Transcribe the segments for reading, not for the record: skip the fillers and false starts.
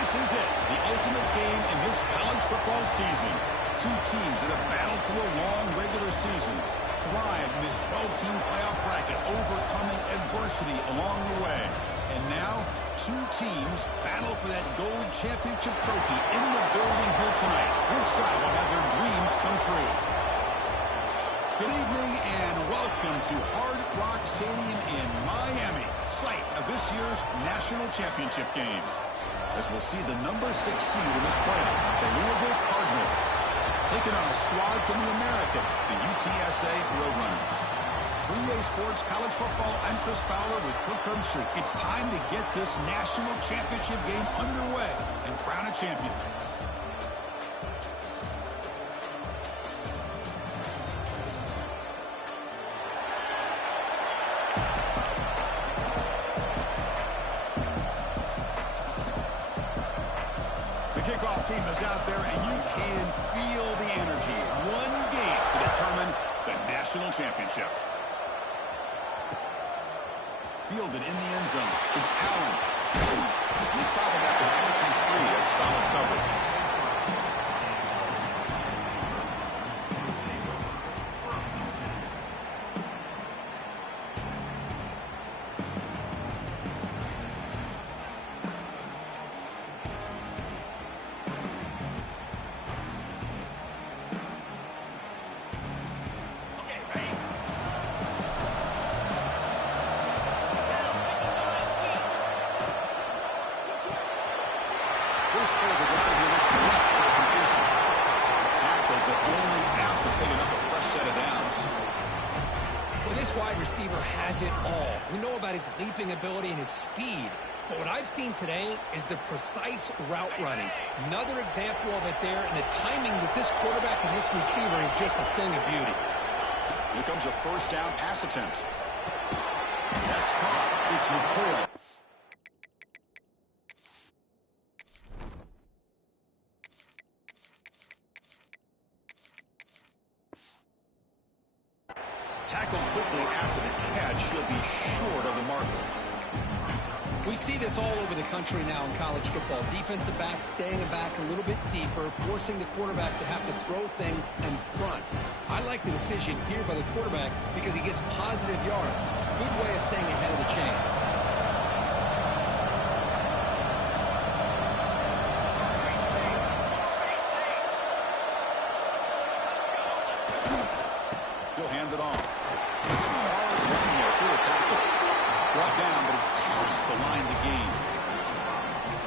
This is it, the ultimate game in this college football season. Two teams that have battled through a long regular season, thrived in this 12-team playoff bracket, overcoming adversity along the way. And now, two teams battle for that gold championship trophy in the building here tonight. Which side will have their dreams come true? Good evening and welcome to Hard Rock Stadium in Miami, site of this year's national championship game. As we'll see the number 6 seed in this playoff, the Louisville Cardinals, taking on a squad from the American, the UTSA Roadrunners. 3A Sports College Football, I'm Chris Fowler with Kirk Herbstreit. It's time to get this national championship game underway and crown a champion. The kickoff team is out there, and you can feel the energy. One game to determine the national championship. Fielded in the end zone. It's Allen. He's stopping at the 23. That's solid coverage. First play of the drive, he looks left for a completion. Tackled, but only after picking up a fresh set of downs. Well, this wide receiver has it all. We know about his leaping ability and his speed. But what I've seen today is the precise route running. Another example of it there, and the timing with this quarterback and this receiver is just a thing of beauty. Here comes a first down pass attempt. That's caught. It's McCoy. Tackled quickly after the catch. He'll be short of the marker. We see this all over the country now in college football. Defensive backs staying back a little bit deeper, forcing the quarterback to have to throw things in front. I like the decision here by the quarterback because he gets positive yards. It's a good way of staying ahead of the chains. He'll hand it off. It's a hard run there through a tackle. Brought down, but it's past the line to gain.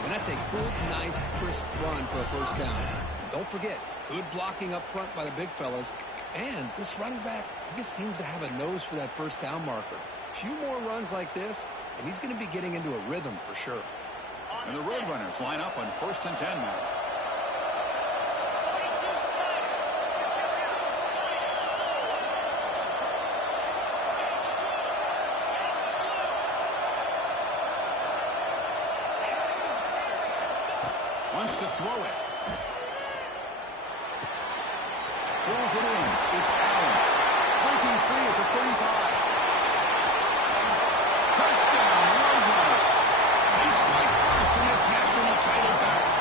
And that's a good, nice, crisp run for a first down. Don't forget, good blocking up front by the big fellas. And this running back, he just seems to have a nose for that first down marker. A few more runs like this, and he's going to be getting into a rhythm for sure. And the Roadrunners line up on 1st and 10 now. Wants to throw it. Pulls it in. It's Allen. Breaking free at the 35. Touchdown, Roadrunners. They strike first in this national title battle.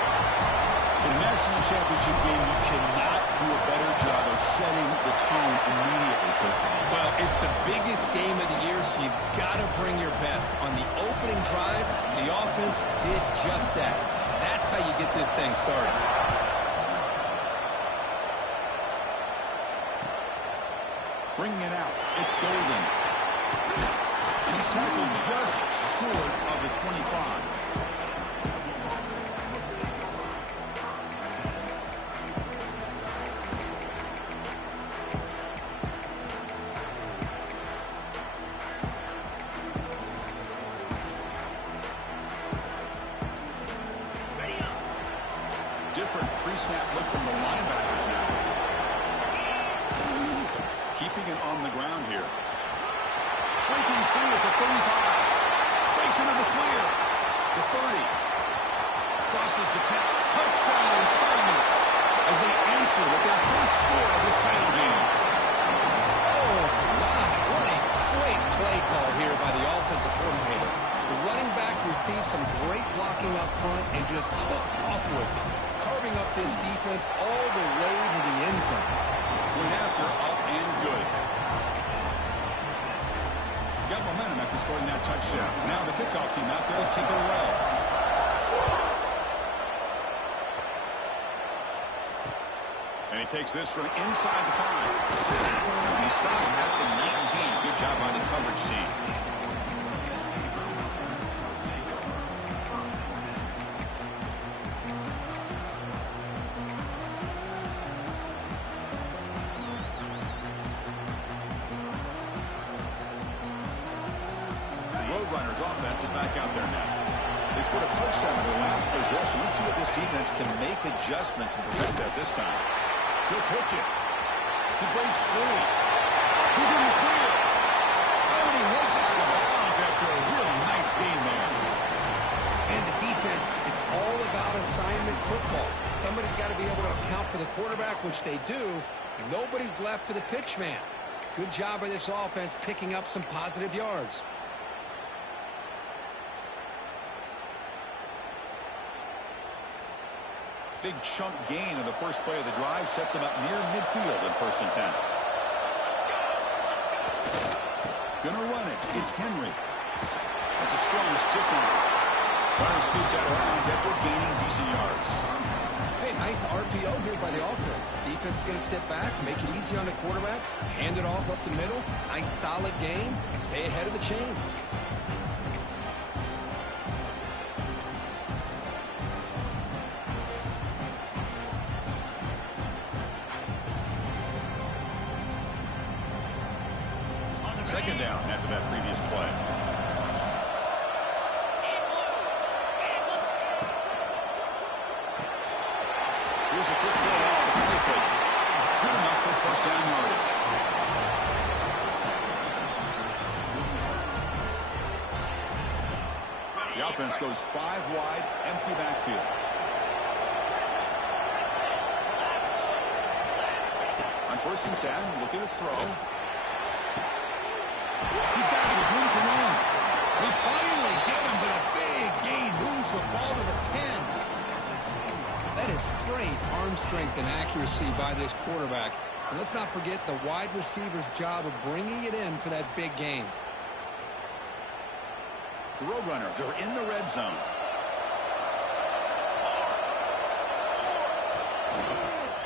In the national championship game, you cannot do a better job of setting the tone immediately. Well, it's the biggest game of the year, so you've got to bring your best. On the opening drive, the offense did just that. That's how you get this thing started. Bringing it out. It's Golden. And he's tackled just short of the 25. Different pre-snap look from the linebackers now. Keeping it on the ground here. Breaking free at the 35. Breaks into the clear. The 30. Crosses the 10. Touchdown, Cardinals, as they answer with their first score of this title game. Oh, my. What a great play call here by the offensive coordinator. The running back received some great blocking up front and just took off with it, carving up this defense all the way to the end zone. Went after, up and good. Got momentum after scoring that touchdown. Now the kickoff team out there to kick it away. And he takes this from inside the 5. And he stopped at the 19. Good job by the coverage team. Roadrunners offense is back out there now. They scored a touchdown in their last possession. Let's see if this defense can make adjustments and prevent that this time. He'll pitch it. He breaks free. He's in the clear. Oh, and he heads out of bounds after a really nice game there. And the defense, it's all about assignment football. Somebody's got to be able to account for the quarterback, which they do. Nobody's left for the pitch man. Good job by this offense picking up some positive yards. Big chunk gain on the first play of the drive sets him up near midfield in 1st and 10. Gonna run it. It's Henry. That's a strong stiff arm. Runner scoots out of bounds after gaining decent yards. Hey, nice RPO here by the offense. Defense is going to sit back, make it easy on the quarterback, hand it off up the middle. Nice solid game. Stay ahead of the chains. Second down after that previous play. Here's a quick throw off the play fake. Good enough for 1st down yardage. The offense goes 5 wide, empty backfield. On 1st and 10, looking to throw. He's got room to run. We finally get him, but a big gain moves the ball to the 10. That is great arm strength and accuracy by this quarterback. And let's not forget the wide receiver's job of bringing it in for that big gain. The Roadrunners are in the red zone.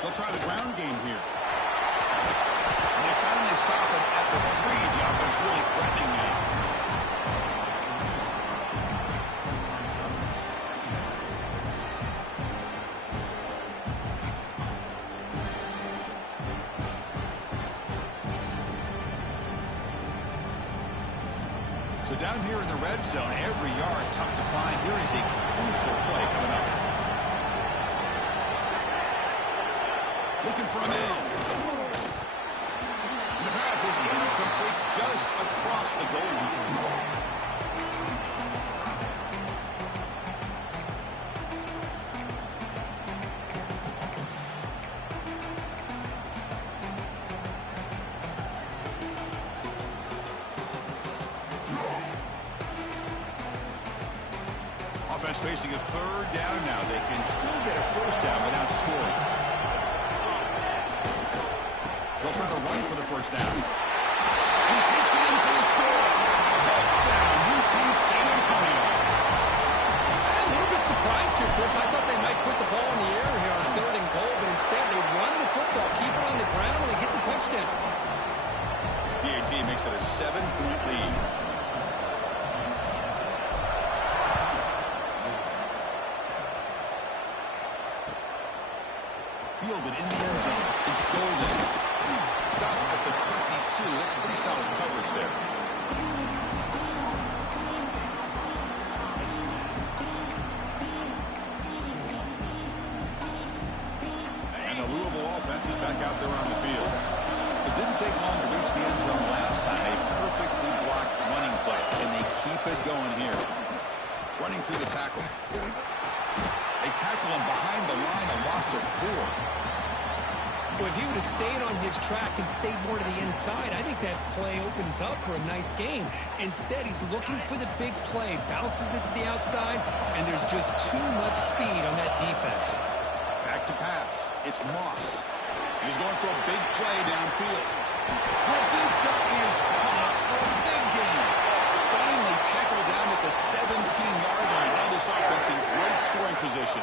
They'll try the ground game here. And they finally stop it at the 3. The offense really threatening now. So down here in the red zone, every yard tough to find. Here is a crucial play coming up. Looking for a man. The pass is incomplete just across the goal line. Offense facing a 3rd down now. They can still get a 1st down without scoring. They'll try to run for the 1st down. He takes it in for the score. Touchdown, UT San Antonio. A little bit surprised here, Chris. I thought they might put the ball in the air here on 3rd and goal, but instead they run the football, keep it on the ground, and they get the touchdown. PAT makes it a 7-point lead. Fielded in the end zone. It's golden. Stop at the 22. That's pretty solid coverage there. And the Louisville offense is back out there on the field. It didn't take long to reach the end zone last time. A perfectly blocked running play. And they keep it going here. Running through the tackle. They tackle him behind the line, a loss of 4. Well, if he would have stayed on his track and stayed more to the inside, I think that play opens up for a nice game. Instead, he's looking for the big play, bounces it to the outside, and there's just too much speed on that defense. Back to pass. It's Moss. He's going for a big play downfield. The deep shot is caught for a big gain. Finally tackled down at the 17-yard line. Now this offense in great scoring position.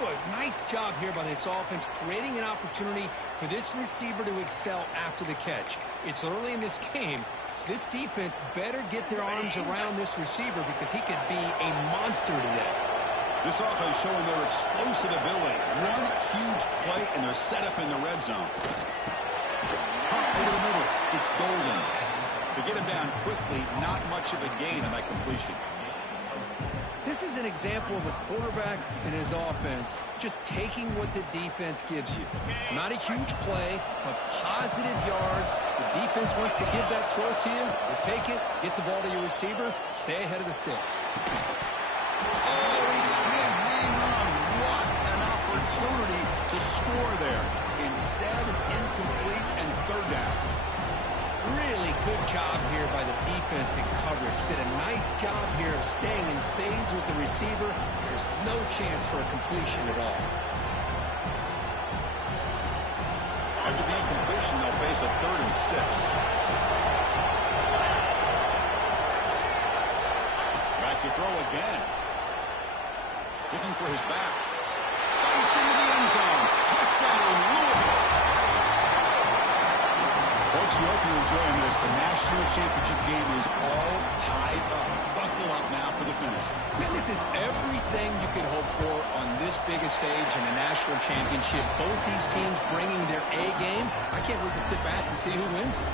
Boy, nice job here by this offense, creating an opportunity for this receiver to excel after the catch. It's early in this game, so this defense better get their arms around this receiver because he could be a monster today. This offense showing their explosive ability. One huge play, and they're set up in the red zone. Pop over the middle. It's golden. To get him down quickly, not much of a gain on that completion. This is an example of a quarterback and his offense just taking what the defense gives you. Not a huge play, but positive yards. The defense wants to give that throw to you. You take it, get the ball to your receiver, stay ahead of the sticks. Oh, he can't hang on. What an opportunity to score there. Instead, incomplete and third down. Really good job here by the defense in coverage. Did a nice job here of staying in phase with the receiver. There's no chance for a completion at all. After the incompletion, they'll face a 3rd and 6. Back to throw again. Looking for his back. Fights into the end zone. Touchdown, Louisville. Folks, we hope you're enjoying this. The national championship game is all tied up. Buckle up now for the finish. Man, this is everything you could hope for on this biggest stage in a national championship. Both these teams bringing their A game. I can't wait to sit back and see who wins it.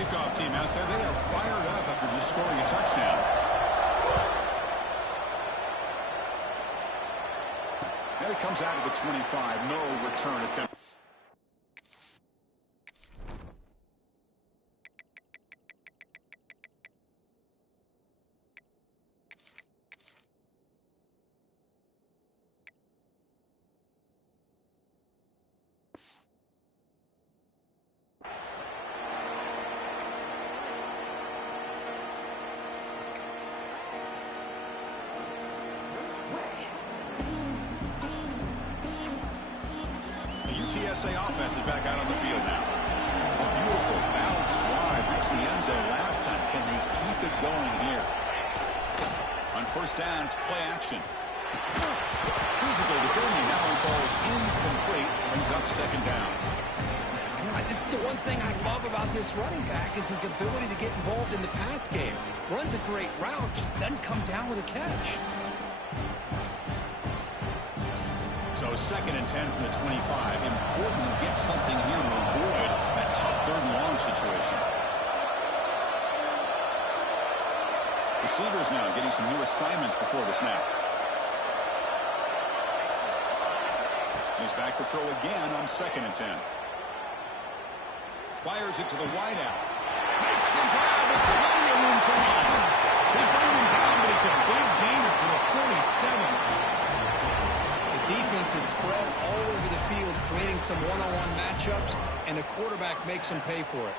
Kickoff team out there. They are fired up after just scoring a touchdown. There it comes out of the 25. No return attempt. TSA offense is back out on the field now. A beautiful balanced drive reached the end zone last time. Can they keep it going here? On first down, it's play action. Physical defending. That one falls incomplete. Brings up 2nd down. This is the one thing I love about this running back is his ability to get involved in the pass game. Runs a great route, just doesn't come down with a catch. So 2nd and 10 from the 25. Important to get something here to avoid that tough 3rd and long situation. Receivers now getting some new assignments before the snap. He's back to throw again on 2nd and 10. Fires it to the wideout. Makes the grab with plenty of room to run. They bring him down, but it's a big gainer for the 47. Defense is spread all over the field, creating some one-on-one matchups, and the quarterback makes them pay for it.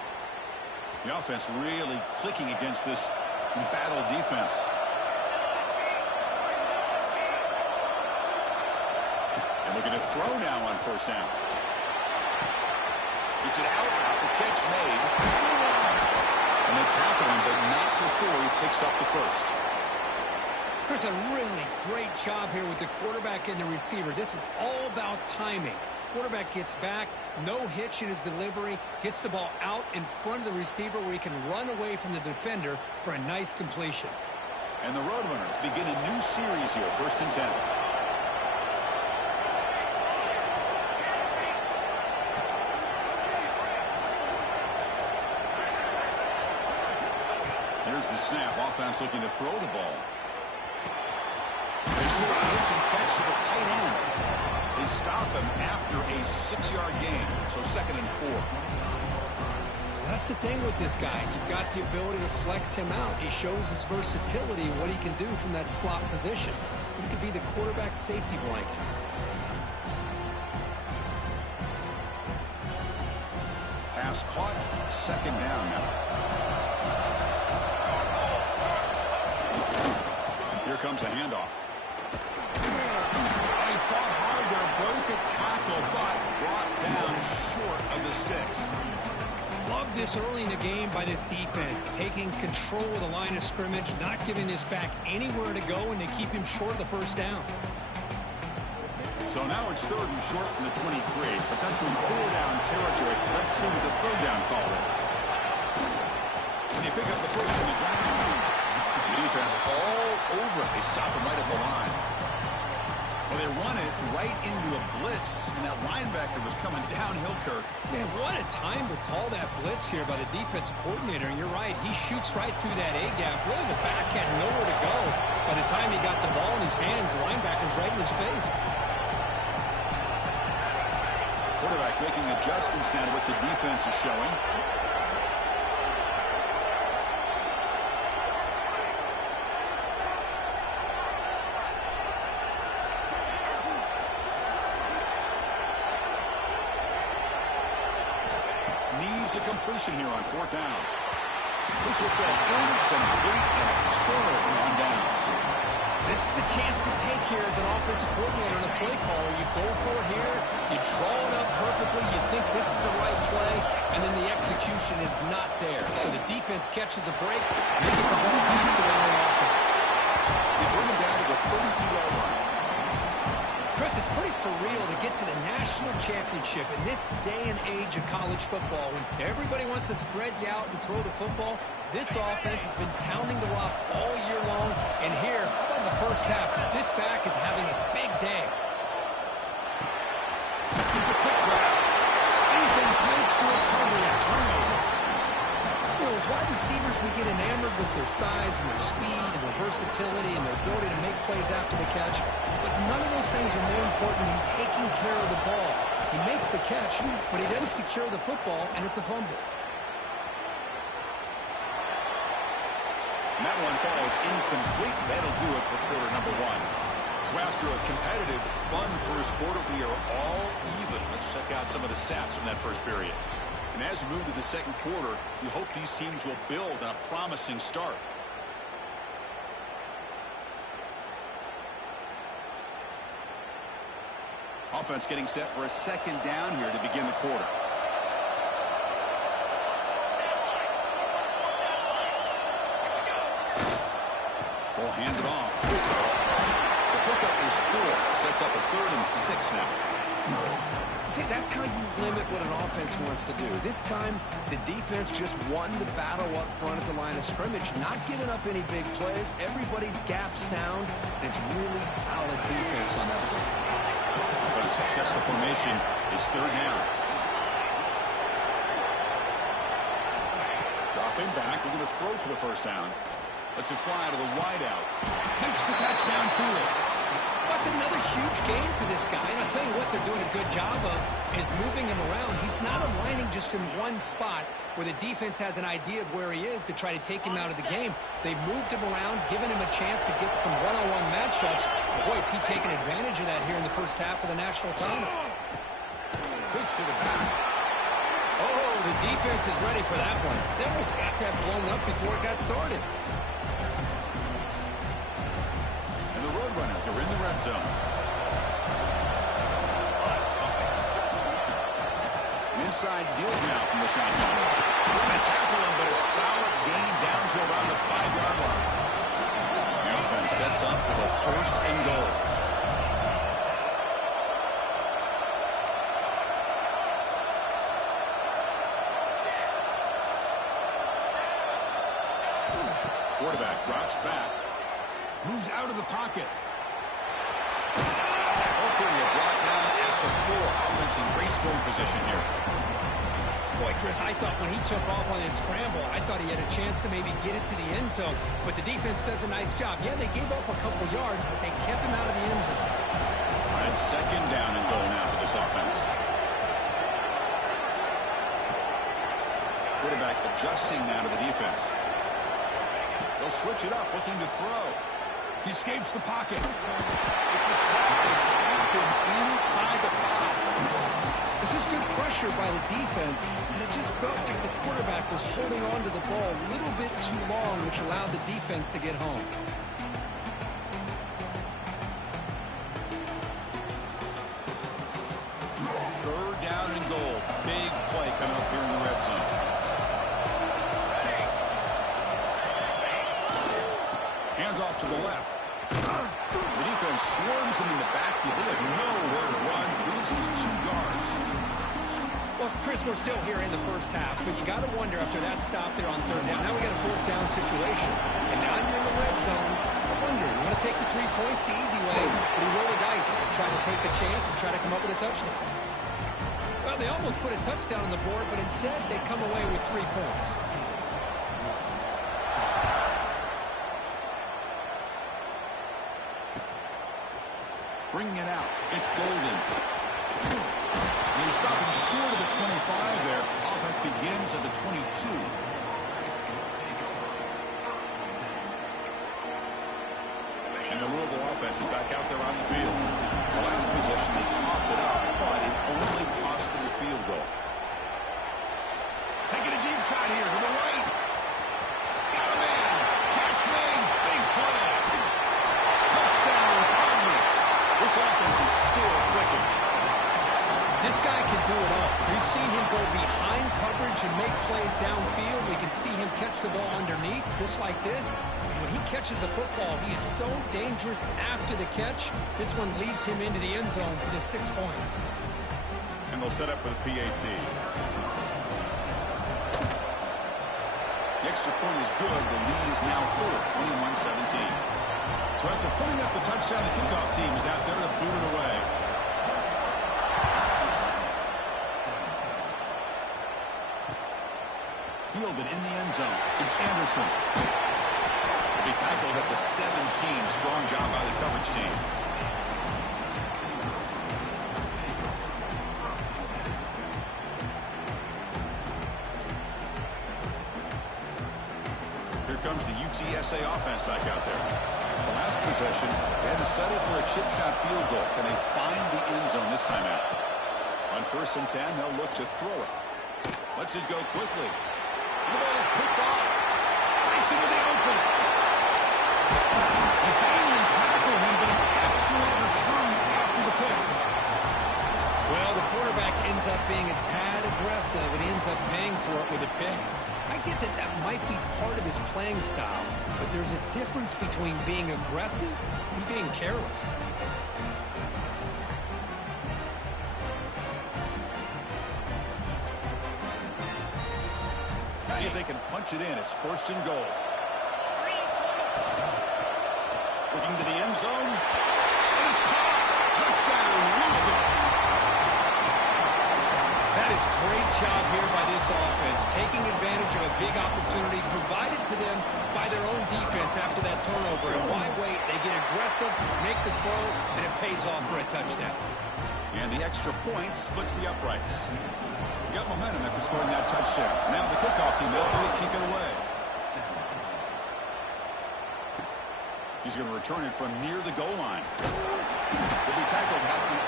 The offense really clicking against this battle defense. And looking to throw now on first down. It's an out route, the catch made. And they tackle him, but not before he picks up the first. There's a really great job here with the quarterback and the receiver. This is all about timing. Quarterback gets back, no hitch in his delivery, gets the ball out in front of the receiver where he can run away from the defender for a nice completion. And the Roadrunners begin a new series here, 1st and 10. Here's the snap. Offense looking to throw the ball. A short hitch and catch to the tight end. They stop him after a 6-yard gain. So 2nd and 4. That's the thing with this guy. You've got the ability to flex him out. He shows his versatility, what he can do from that slot position. He could be the quarterback safety blanket. pass caught. Second down now. Here comes a handoff. He fought hard there, broke a tackle, but brought down short of the sticks. Love this early in the game by this defense, taking control of the line of scrimmage, not giving this back anywhere to go, and they keep him short of the first down. So now it's third and short from the 23. Potential four-down territory. Let's see what the third down call is. And they pick up the first on the ground. The defense all over it. They stop him right at the line. Well, they run it right into a blitz, and that linebacker was coming downhill, Kirk. Man, what a time to call that blitz here by the defensive coordinator. And you're right, he shoots right through that A-gap. Really, the back had nowhere to go. By the time he got the ball in his hands, the linebacker's right in his face. Quarterback making adjustments now to what the defense is showing. Needs a completion here on fourth down. This will go incomplete and a turnover on downs. This is the chance you take here as an offensive coordinator and a play caller. You go for it here, you draw it up perfectly, you think this is the right play, and then the execution is not there. So the defense catches a break, and they get the ball back to their own offense. They bring them down to the 32-yard line. Chris, it's pretty surreal to get to the national championship in this day and age of college football. When everybody wants to spread you out and throw the football, this offense has been pounding the rock all year long. And here, how about the first half? This back is having a big day. It's a quick grab. Defense makes the recovery. A turnover. You know, as wide receivers, we get enamored with their size and their speed and their versatility and their ability to make plays after the catch. But none of those things are more important than taking care of the ball. He makes the catch, but he doesn't secure the football, and it's a fumble. And that one falls incomplete. That'll do it for quarter number one. So after a competitive, fun first quarter, we are all even. Let's check out some of the stats from that first period. And as we move to the second quarter, we hope these teams will build on a promising start. Offense getting set for a second down here to begin the quarter. Ball handed off. The pickup is 4. Sets up a 3rd and 6 now. See, that's how you limit what an offense wants to do. This time, the defense just won the battle up front at the line of scrimmage, not giving up any big plays. Everybody's gap sound, and it's really solid defense on that play. Offense success the formation. It's 3rd down. Dropping back, looking to throw for the first down. Lets it fly to the wideout. Makes the catch downfield. That's another huge game for this guy. And I'll tell you what they're doing a good job of is moving him around. He's not aligning just in one spot where the defense has an idea of where he is to try to take him out of the game. They've moved him around, given him a chance to get some one-on-one matchups. Boy, is he taking advantage of that here in the first half of the national title. Pitch to the back. Oh, the defense is ready for that one. They almost got that blown up before it got started. Runners are in the red zone. Inside deals now from the shotgun. Going to tackle him, but a solid gain down to around the 5-yard line. The offense sets up with a 1st and goal. Quarterback drops back. Moves out of the pocket. Hopefully brought down at the 4. Offense in great scoring position here. Boy, Chris, I thought when he took off on his scramble, I thought he had a chance to maybe get it to the end zone. But the defense does a nice job. Yeah, they gave up a couple yards, but they kept him out of the end zone. All right, 2nd down and goal now for this offense. Quarterback adjusting now to the defense. They'll switch it up, looking to throw. He escapes the pocket. It's a sack. They trap him inside the 5. This is good pressure by the defense, and it just felt like the quarterback was holding on to the ball a little bit too long, which allowed the defense to get home. Third down and goal. Big play coming up here in the red zone. Hands off to the left. The defense swarms him in the backfield. They have nowhere to run. Loses 2 yards. Well, Chris, we're still here in the first half, but you got to wonder after that stop there on third down. Now we got a fourth down situation, and now you're in the red zone. I wonder, you want to take the 3 points the easy way, but you roll the dice and try to take a chance and try to come up with a touchdown. Well, they almost put a touchdown on the board, but instead they come away with 3 points. Bringing it out. It's Golden. And he's stopping short of the 25 there. Offense begins at the 22. And the Louisville offense is back out there on the field. The last possession, they coughed it up, but it only cost them a field goal. Taking a deep shot here to the right. Got a man. Catch made. Big play. Touchdown, Cardinals. This offense is still clicking. This guy can do it all. We've seen him go behind coverage and make plays downfield. We can see him catch the ball underneath, just like this. And when he catches a football, he is so dangerous after the catch. This one leads him into the end zone for the 6 points. And they'll set up for the PAT. The extra point is good. The lead is now 4, 21-17. So after putting up the touchdown, the kickoff team is out there to boot it away. Fielded in the end zone. It's Anderson. He'll be tackled at the 17. Strong job by the coverage team. Here comes the UTSA offense back out there. The last possession, they had to settle for a chip shot field goal. Can they find the end zone this time out? On 1st and 10, they'll look to throw it. Lets it go quickly. And the ball is picked off. Breaks into the open. They finally tackle him, but an excellent return after the pick. Well, the quarterback ends up being a tad aggressive, and he ends up paying for it with a pick. I get that that might be part of his playing style, but there's a difference between being aggressive and being careless. See if they can punch it in. It's 1st and goal. Looking to the end zone. And it's caught. Touchdown, Louisville. That is great job here by this offense, taking advantage of a big opportunity provided to them by their own defense after that turnover. And why wait? They get aggressive, make the throw, and it pays off for a touchdown. And the extra point splits the uprights. Got momentum after scoring that touchdown. Now the kickoff team out there to kick it away. He's going to return it from near the goal line. He'll be tackled at the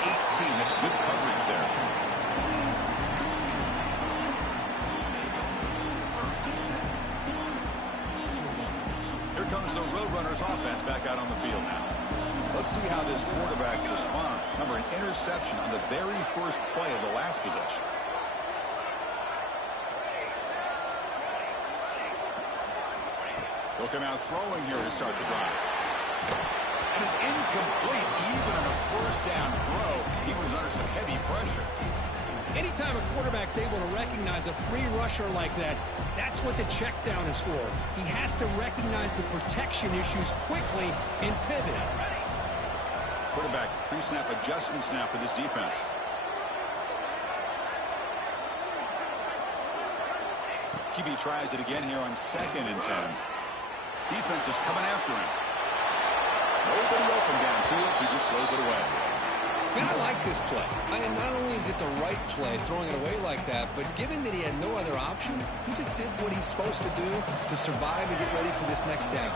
18. That's good coverage there. Here comes the Roadrunners offense back out on the field now. Let's see how this quarterback responds. Remember, an interception on the very first play of the last possession. He'll come out throwing here to start the drive. And it's incomplete, even on a 1st down throw. He was under some heavy pressure. Anytime a quarterback's able to recognize a free rusher like that, that's what the check down is for. He has to recognize the protection issues quickly and pivot. Quarterback pre-snap adjustments now for this defense. QB tries it again here on 2nd and 10. Defense is coming after him. Nobody open downfield. He just throws it away. Man, I like this play. Not only is it the right play, throwing it away like that, but given that he had no other option, he just did what he's supposed to do to survive and get ready for this next down.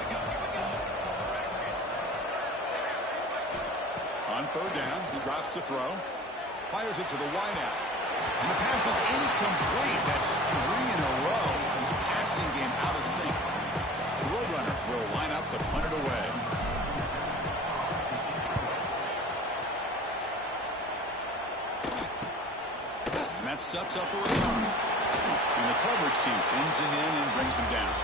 On 3rd down, he drops to throw. Fires it to the wideout. And the pass is incomplete. That's 3 in a row. His passing game out of sync. The Roadrunners will line up to punt it away. And that sets up a return. And the coverage team pins him in and brings him down.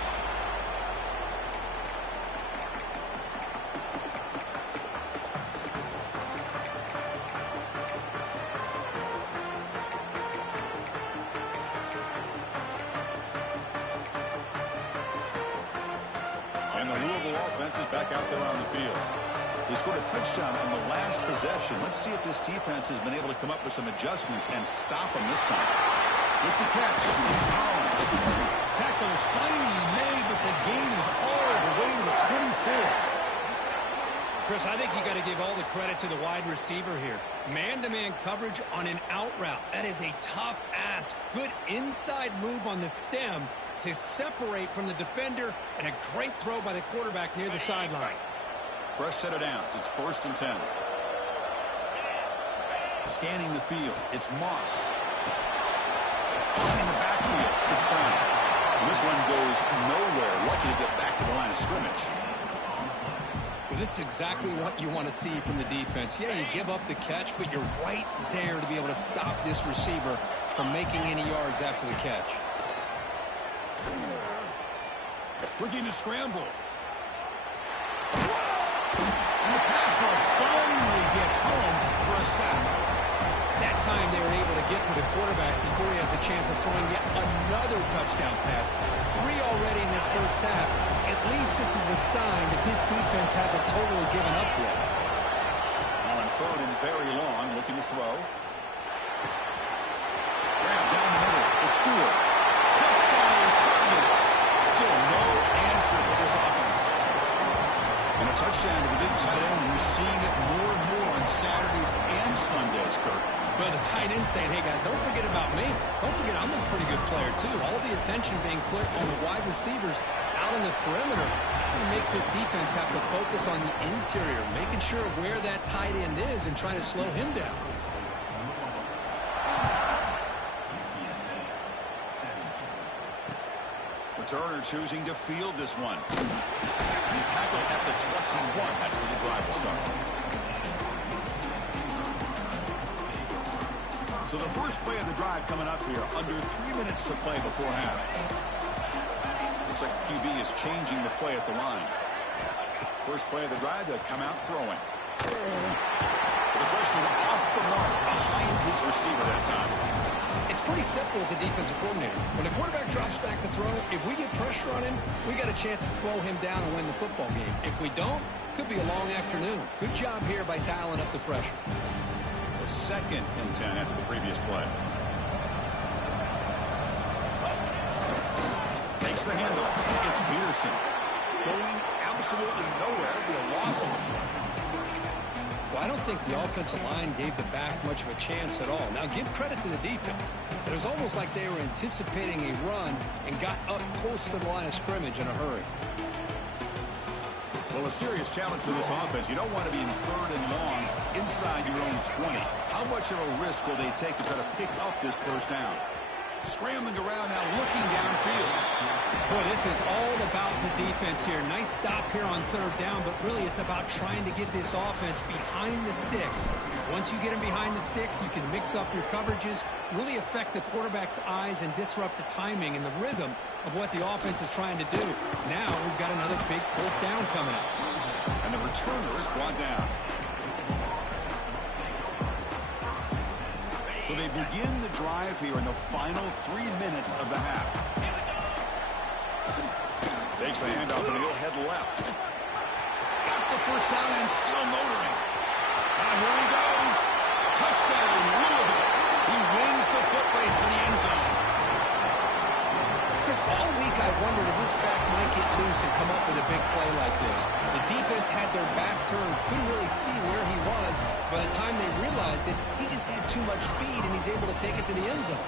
And the Louisville offense is back out there on the field. They scored a touchdown on the last possession. Let's see if this defense has been able to come up with some adjustments and stop them this time. With the catch, it's Collins. Tackle is finally made, but the gain is all the way to the 24. Chris, I think you got to give all the credit to the wide receiver here. Man-to-man coverage on an out route. That is a tough ask. Good inside move on the stem to separate from the defender, and a great throw by the quarterback near the sideline. Fresh set of downs. It's 1st and 10. Scanning the field. It's Moss. In the backfield. It's Brown. And this one goes nowhere. Lucky to get back to the line of scrimmage. Well, this is exactly what you want to see from the defense. Yeah, you give up the catch, but you're right there to be able to stop this receiver from making any yards after the catch. Looking to scramble. And the pass rush finally gets home for a sack. That time they were able to get to the quarterback before he has a chance of throwing yet another touchdown pass. 3 already in this first half. At least this is a sign that this defense hasn't totally given up yet. Now on 3rd and very long, looking to throw. Grab down the middle. It's Stewart. Touchdown Cardinals. Still no answer for this offense. And a touchdown to the big tight end. We're seeing it more and more on Saturdays and Sundays, Kurt. Well, the tight end saying, hey, guys, don't forget about me. Don't forget I'm a pretty good player, too. All the attention being put on the wide receivers out in the perimeter. It's going to make this defense have to focus on the interior, making sure where that tight end is and trying to slow him down. Returner choosing to field this one. He's tackled at the 21. That's where the drive will start. So the first play of the drive coming up here. Under 3 minutes to play before half. Looks like the QB is changing the play at the line. First play of the drive, they'll come out throwing. The freshman off the mark behind his receiver that time. It's pretty simple as a defensive coordinator. When the quarterback drops back to throw, if we get pressure on him, we got a chance to slow him down and win the football game. If we don't, could be a long afternoon. Good job here by dialing up the pressure. So 2nd and 10 after the previous play. Takes the handoff. It's Peterson. Going absolutely nowhere. Be a loss of him. Well, I don't think the offensive line gave the back much of a chance at all. Now, give credit to the defense. It was almost like they were anticipating a run and got up close to the line of scrimmage in a hurry. Well, a serious challenge for this offense. You don't want to be in 3rd and long inside your own 20. How much of a risk will they take to try to pick up this first down? Scrambling around now, looking downfield. Boy, this is all about the defense here. Nice stop here on 3rd down, but really it's about trying to get this offense behind the sticks. Once you get them behind the sticks, you can mix up your coverages, really affect the quarterback's eyes and disrupt the timing and the rhythm of what the offense is trying to do. Now we've got another big 4th down coming up. And the returner is brought down. So they begin the drive here in the final 3 minutes of the half. Takes the handoff and he'll head left. Got the first down and still motoring. Now here he goes. Touchdown, Louisville. He wins the foot race to the end zone. Chris, all week I wondered if this back might get loose and come up with a big play like this. The defense had their back turned, couldn't really see where he was. By the time they realized it, he just had too much speed, and he's able to take it to the end zone.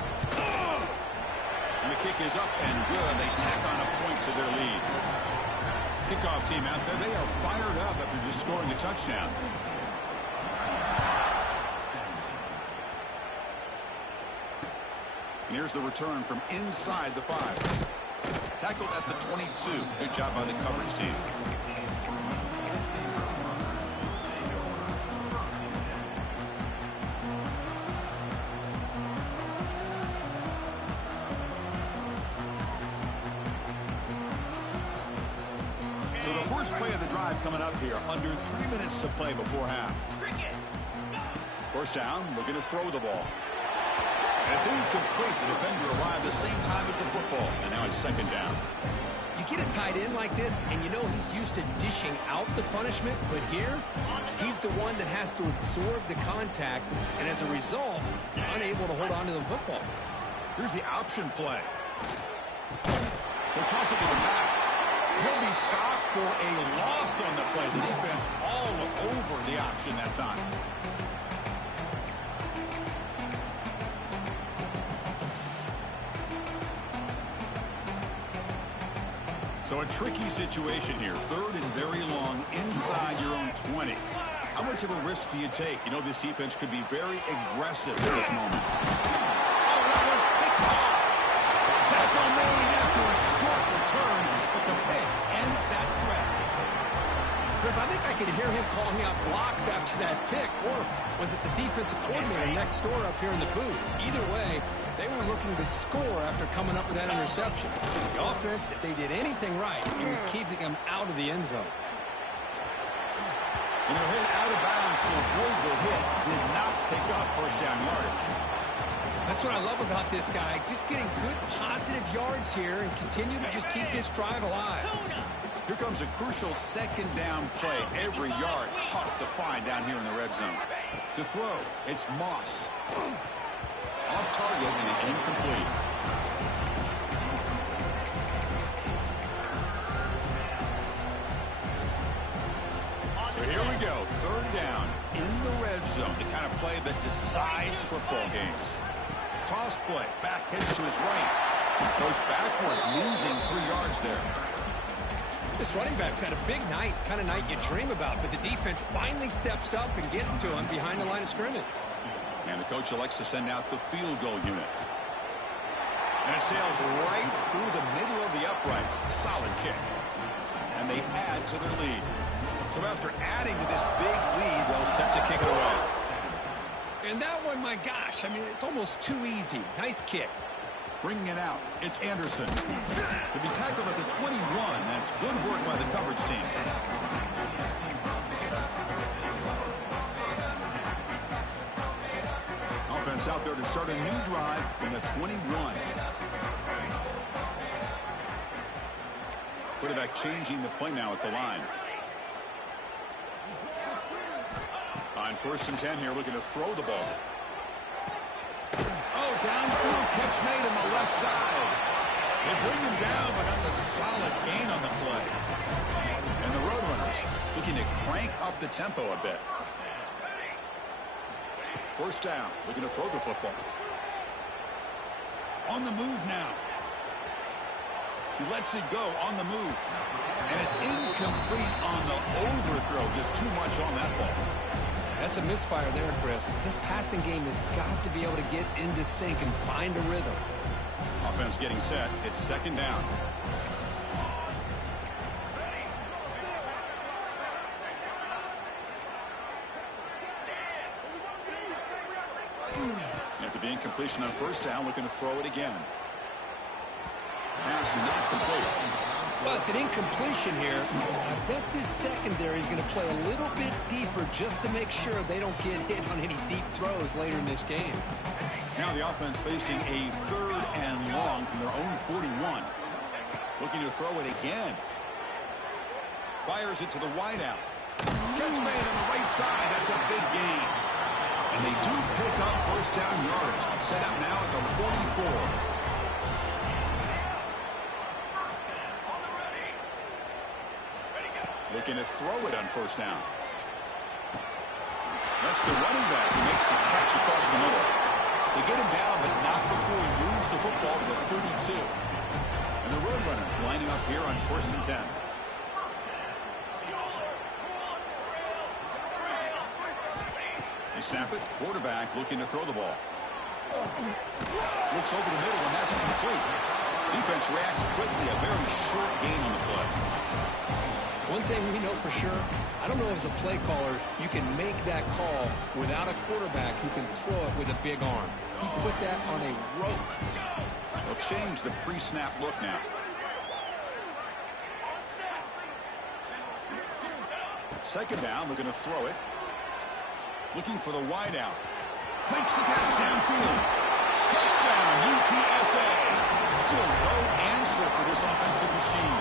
And the kick is up and good. They tack on a point to their lead. Kickoff team out there, they are fired up after just scoring a touchdown. here's the return from inside the 5. Tackled at the 22. Good job by the coverage team. So the first play of the drive coming up here. Under 3 minutes to play before half. First down, looking to throw the ball. And it's incomplete. The defender arrived the same time as the football. And now it's second down. You get a tight end like this, and you know he's used to dishing out the punishment. But here, he's the one that has to absorb the contact. And as a result, he's unable to hold on to the football. Here's the option play. They'll toss it to the back. He'll be stopped for a loss on the play. The defense all over the option that time. So a tricky situation here. Third and very long inside your own 20. How much of a risk do you take? You know, this defense could be very aggressive at this moment. Oh, that was picked off. Tackle made after a short return, but the pick ends that threat. Chris, I think I could hear him calling out blocks after that pick. Or was it the defensive coordinator next door up here in the booth? Either way, they were looking to score after coming up with that interception. The offense, if they did anything right, it was keeping them out of the end zone. You know, hit out of bounds to avoid the hit. Did not pick up first down yardage. That's what I love about this guy. Just getting good, positive yards here and continue to just keep this drive alive. Here comes a crucial second down play. Every yard tough to find down here in the red zone. To throw, it's Moss. Off target and incomplete. So here we go. Third down in the red zone. The kind of play that decides football games. Toss play. Back hits to his right. Goes backwards, losing 3 yards there. This running back's had a big night, kind of night you dream about, but the defense finally steps up and gets to him behind the line of scrimmage. And the coach elects to send out the field goal unit. And it sails right through the middle of the uprights. Solid kick. And they add to their lead. So after adding to this big lead, they'll set to kick it away. And that one, my gosh, I mean, it's almost too easy. Nice kick. Bringing it out, it's Anderson. To be tackled at the 21. That's good work by the coverage team. Offense out there to start a new drive from the 21. Quarterback changing the play now at the line. On first and 10 here, looking to throw the ball. Oh, downfield catch made on the left side. They bring him down, but that's a solid gain on the play. And the Roadrunners looking to crank up the tempo a bit. First down, looking to throw the football. On the move now. He lets it go on the move. And it's incomplete on the overthrow. Just too much on that ball. That's a misfire there, Chris. This passing game has got to be able to get into sync and find a rhythm. Offense getting set. It's second down. After the incompletion on first down, looking to throw it again. Pass not complete. Well, it's an incompletion here. I bet this secondary is going to play a little bit deeper just to make sure they don't get hit on any deep throws later in this game. Now the offense facing a third and long from their own 41. Looking to throw it again. Fires it to the wideout. Catch made on the right side. That's a big gain. And they do pick up first down yardage. Set up now at the 44. Looking to throw it on first down. That's the running back who makes the catch across the middle. They get him down, but not before he moves the football to the 32. And the Roadrunners lining up here on first and 10. They snap it. Quarterback looking to throw the ball. Looks over the middle, and that's complete. Defense reacts quickly. A very short gain on the play. One thing we know for sure, I don't know as a play caller, you can make that call without a quarterback who can throw it with a big arm. He put that on a rope. They'll change the pre-snap look now. Second down, we're going to throw it. Looking for the wide out. Makes the catch downfield. Touchdown, UTSA. Still no answer for this offensive machine.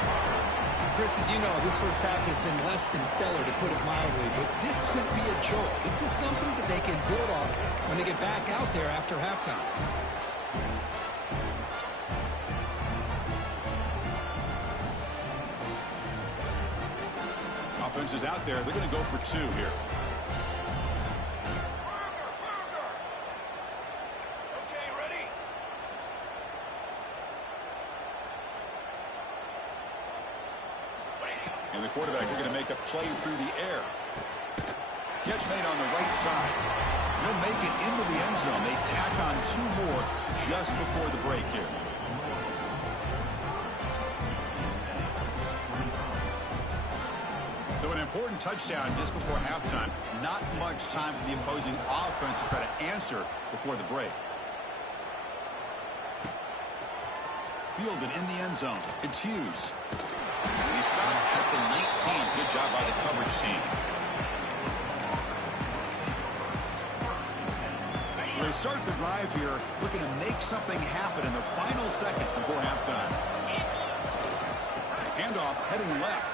Chris, as you know, this first half has been less than stellar, to put it mildly, but this could be a jolt. This is something that they can build off when they get back out there after halftime. Offense is out there. They're going to go for two here. And the quarterback are going to make a play through the air. Catch made on the right side. They'll make it into the end zone. They tack on two more just before the break here. So an important touchdown just before halftime. Not much time for the opposing offense to try to answer before the break. Fielded in the end zone. It's Hughes. He stopped at the 19. Good job by the coverage team. So they start the drive here, looking to make something happen in the final seconds before halftime. Handoff heading left.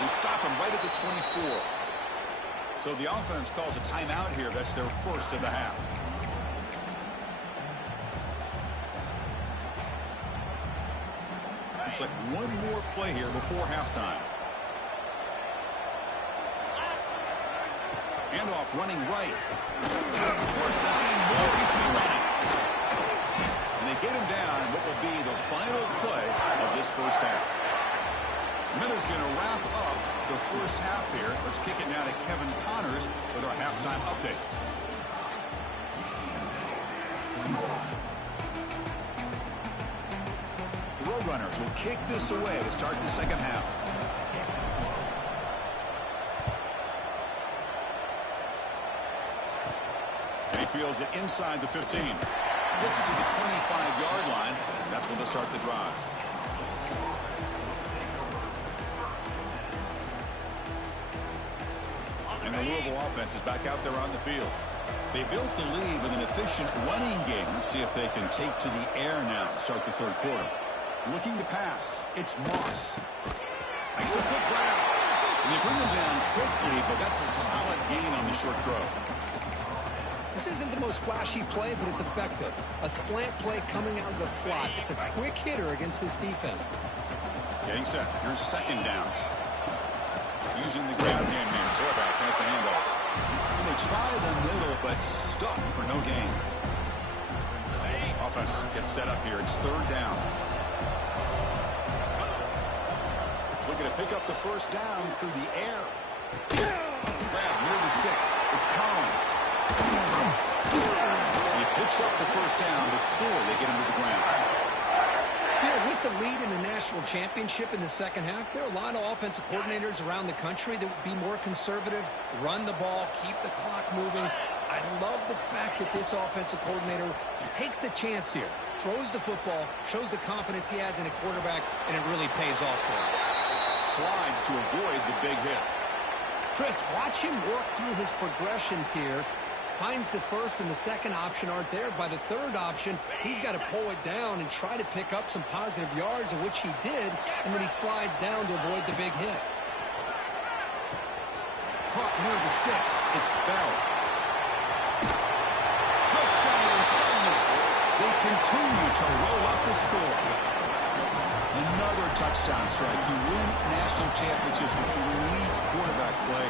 They stop him right at the 24. So the offense calls a timeout here. That's their first of the half. Looks like one more play here before halftime. Handoff running right. First down and more. He's still running. And they get him down. What will be the final play of this first half. Miller's going to wrap up the first half here. Let's kick it now to Kevin Connors with our halftime update. The Roadrunners will kick this away to start the second half. And he fields it inside the 15. Gets it to the 25-yard line. That's when they'll start the drive. And the Louisville offense is back out there on the field. They built the lead with an efficient running game. Let's see if they can take to the air now to start the third quarter. Looking to pass. It's Moss. Makes a quick grab. And they bring him down quickly, but that's a solid gain on the short throw. This isn't the most flashy play, but it's effective. A slant play coming out of the slot. It's a quick hitter against this defense. Getting set. Here's second down. Using the ground game here. Torback has the handoff. And they try the middle, but stuck for no gain. Offense gets set up here. It's third down. Looking to pick up the first down through the air. Grab near the sticks. It's Collins. And he picks up the first down before they get him to the ground. Yeah, with the lead in the national championship in the second half, there are a lot of offensive coordinators around the country that would be more conservative, run the ball, keep the clock moving. I love the fact that this offensive coordinator takes a chance here, throws the football, shows the confidence he has in a quarterback, and it really pays off for him. Slides to avoid the big hit. Chris, watch him work through his progressions here. Finds the first and the second option aren't there. By the third option, he's got to pull it down and try to pick up some positive yards, of which he did, and then he slides down to avoid the big hit. Caught near the sticks. It's Bell. Touchdown, Cardinals. They continue to roll up the score. Another touchdown strike. You win national championships with elite quarterback play.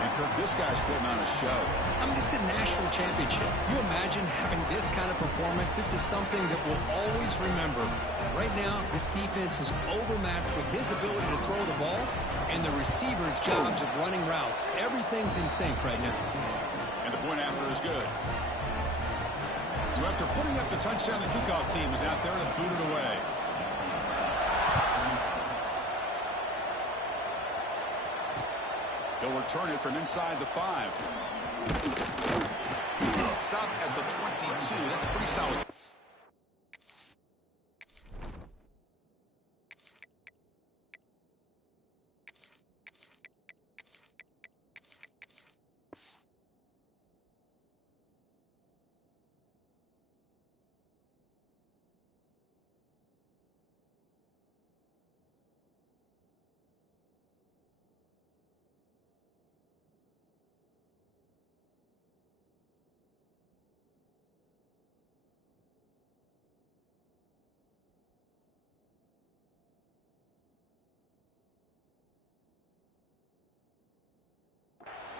And Kirk, this guy's putting on a show. I mean, this is a national championship. You imagine having this kind of performance? This is something that we'll always remember. Right now, this defense is overmatched with his ability to throw the ball and the receivers' jobs of running routes. Everything's in sync right now. And the point after is good. So after putting up the touchdown, the kickoff team is out there to boot it away. He'll return it from inside the 5. Stop at the 22. That's pretty solid.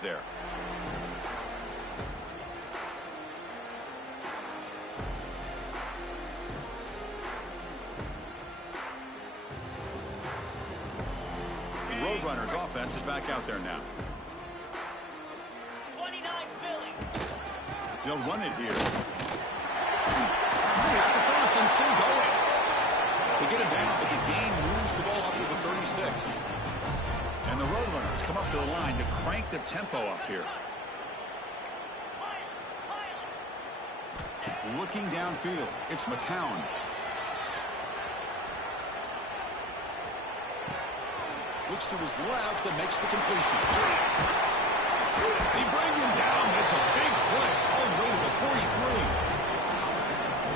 There. The Roadrunners offense is back out there now. 29 Philly. They'll run it here. He's got the first and still going. They get it down, but the gain moves the ball up to the 36. And the Roadrunners come up to the line to crank the tempo up here. Looking downfield, it's McCown. Looks to his left and makes the completion. They bring him down. It's a big play all the way to the 43.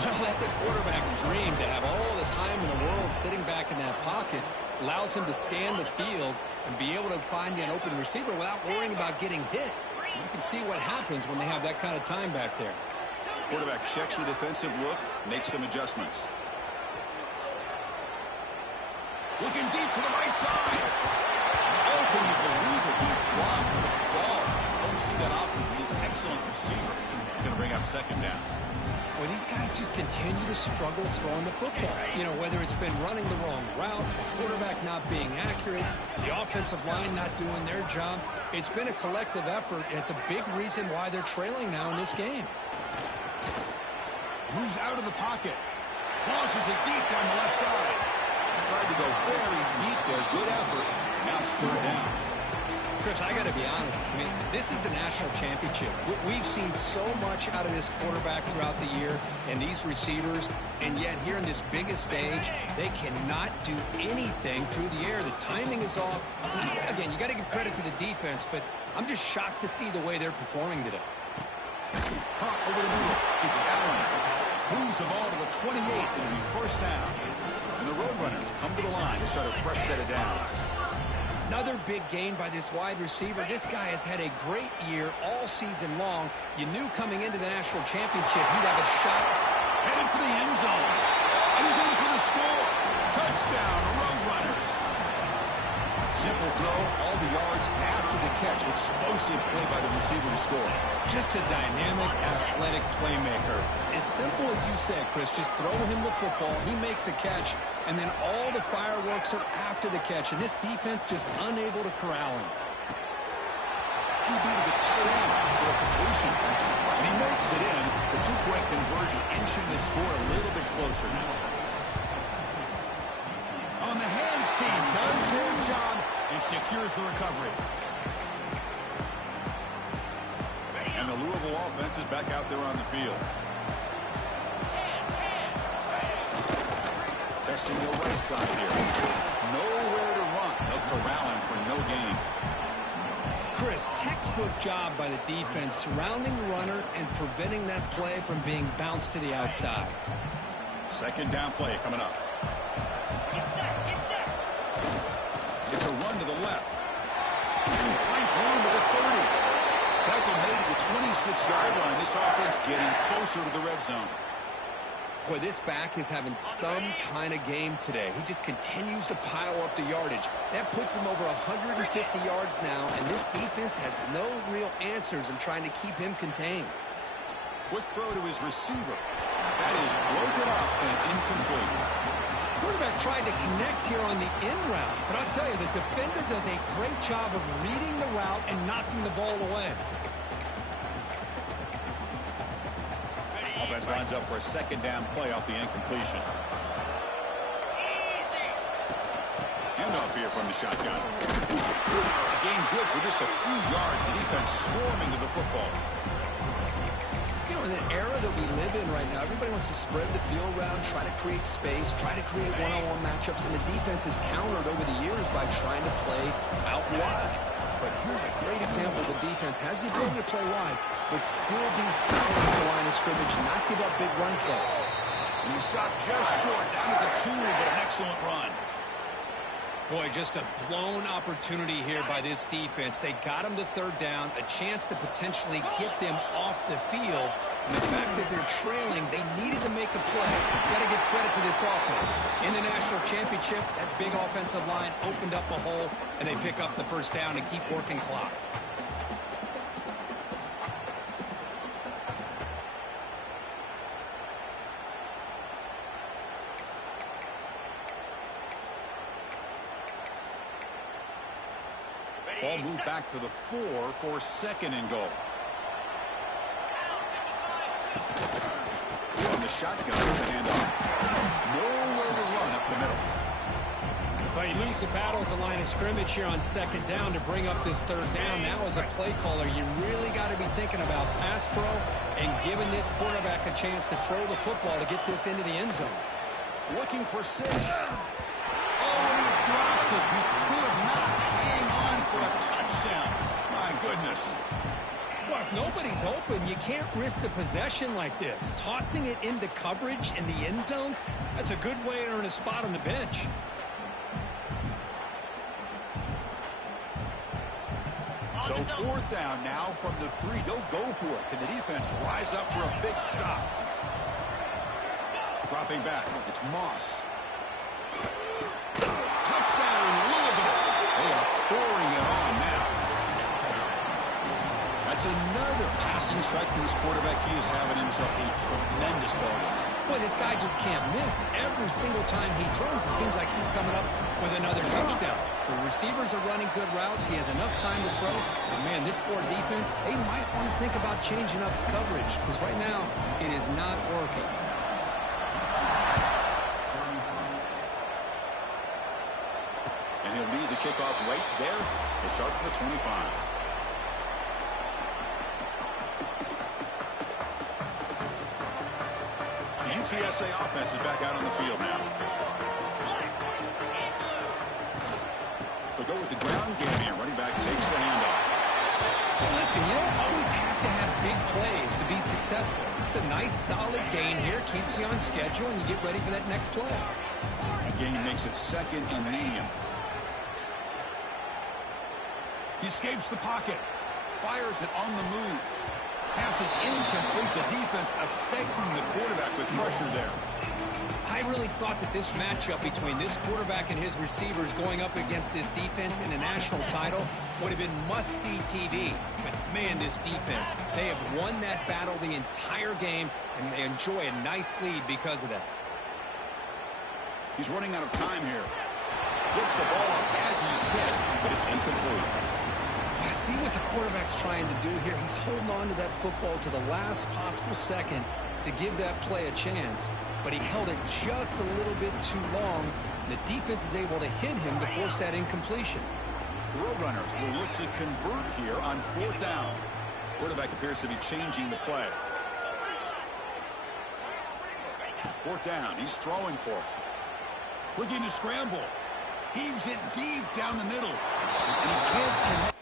Well, that's a quarterback's dream to have all the time in the world sitting back in that pocket. Allows him to scan the field and be able to find an open receiver without worrying about getting hit. You can see what happens when they have that kind of time back there. Quarterback checks the defensive look, makes some adjustments. Looking deep to the right side. Oh, can you believe it? He dropped the ball. Don't see that often. He is an excellent receiver. He's going to bring up second down. Well, these guys just continue to struggle throwing the football. You know, whether it's been running the wrong route, the quarterback not being accurate, the offensive line not doing their job. It's been a collective effort, and it's a big reason why they're trailing now in this game. Moves out of the pocket. Launches it deep on the left side. Tried to go very deep there. Good effort. Now it's third down. Chris, I got to be honest. I mean, this is the national championship. We've seen so much out of this quarterback throughout the year and these receivers, and yet here in this biggest stage, they cannot do anything through the air. The timing is off. Again, you got to give credit to the defense, but I'm just shocked to see the way they're performing today. Caught over the middle. It's Allen. Moves the ball to the 28. It'll be first down. And the Roadrunners come to the line to start a fresh set of downs. Another big gain by this wide receiver. This guy has had a great year all season long. You knew coming into the national championship he'd have a shot. Heading for the end zone. And he's in for the score. Touchdown, Roadrunners. Simple throw, all the yards after the catch. Explosive play by the receiver to score. Just a dynamic, athletic playmaker. As simple as you said, Chris, just throw him the football, he makes a catch, and then all the fireworks are after the catch, and this defense just unable to corral him. QB to the tight end for a completion. And he makes it in. The two-point conversion inching the score a little bit closer now. On the hands team does their job and secures the recovery. And the Louisville offense is back out there on the field. Testing the right side here. Nowhere to run. They'll corral him for no gain. Chris, textbook job by the defense surrounding the runner and preventing that play from being bounced to the outside. Second down play coming up. It's a run to the left. Finds room to the 30. Tackle made at the 26-yard line. This offense getting closer to the red zone. Boy, this back is having some kind of game today. He just continues to pile up the yardage. That puts him over 150 yards now, and this defense has no real answers in trying to keep him contained. Quick throw to his receiver. That is broken up and incomplete. Quarterback tried to connect here on the in route, but I'll tell you, the defender does a great job of reading the route and knocking the ball away. defense lines up for a second down play off the incompletion. Handoff here from the shotgun. A gain good for just a few yards. The defense swarming to the football. You know, in the era that we live in right now, everybody wants to spread the field around, try to create space, try to create one-on-one matchups, and the defense has countered over the years by trying to play out wide. But here's a great example. The defense has the ability to play wide, but still be solid at the line of scrimmage, not give up big run plays. And he stopped just short, down at the 2, but an excellent run. Boy, just a blown opportunity here by this defense. They got him to third down, a chance to potentially get them off the field. And the fact that they're trailing, they needed to make a play. Got to give credit to this offense. In the national championship, that big offensive line opened up a hole, and they pick up the first down and keep working clock. Ball moved back to the 4 for second and goal. On the shotgun, it's a handoff. Nowhere to run up the middle. But you lose the battle at the line of scrimmage here on second down to bring up this third down. Now as a play caller, you really got to be thinking about pass pro and giving this quarterback a chance to throw the football to get this into the end zone. Looking for 6. Oh, he dropped it. He could not hang on for a touchdown. My goodness. Well, if nobody's open, you can't risk the possession like this. Tossing it into coverage in the end zone, that's a good way to earn a spot on the bench. So fourth down now from the 3. They'll go for it. Can the defense rise up for a big stop? Dropping back. It's Moss. Touchdown, Louisville. They are pouring it on now. That's another passing strike from this quarterback. He is having himself a tremendous ball game. Boy, this guy just can't miss. Every single time he throws, it seems like he's coming up with another touchdown. The receivers are running good routes. He has enough time to throw. But, man, this poor defense, they might want to think about changing up coverage because right now it is not working. And he'll lead the kickoff right there to start from the 25. UTSA offense is back out on the field now. They'll go with the ground game here. Running back takes the handoff. Well, listen, you don't always have to have big plays to be successful. It's a nice, solid gain here. Keeps you on schedule, and you get ready for that next play. The gain makes it second and medium. He escapes the pocket. Fires it on the move. Pass is incomplete. The defense affecting the quarterback with pressure there. I really thought that this matchup between this quarterback and his receivers going up against this defense in a national title would have been must-see TV. But, man, this defense, they have won that battle the entire game, and they enjoy a nice lead because of that. He's running out of time here. Gets the ball off as he's hit, but it's incomplete. I see what the quarterback's trying to do here. He's holding on to that football to the last possible second to give that play a chance, but he held it just a little bit too long. The defense is able to hit him to force that incompletion. The Roadrunners will look to convert here on fourth down. Quarterback appears to be changing the play. Fourth down, he's throwing for it. Looking to scramble. Heaves it deep down the middle. And he can't connect.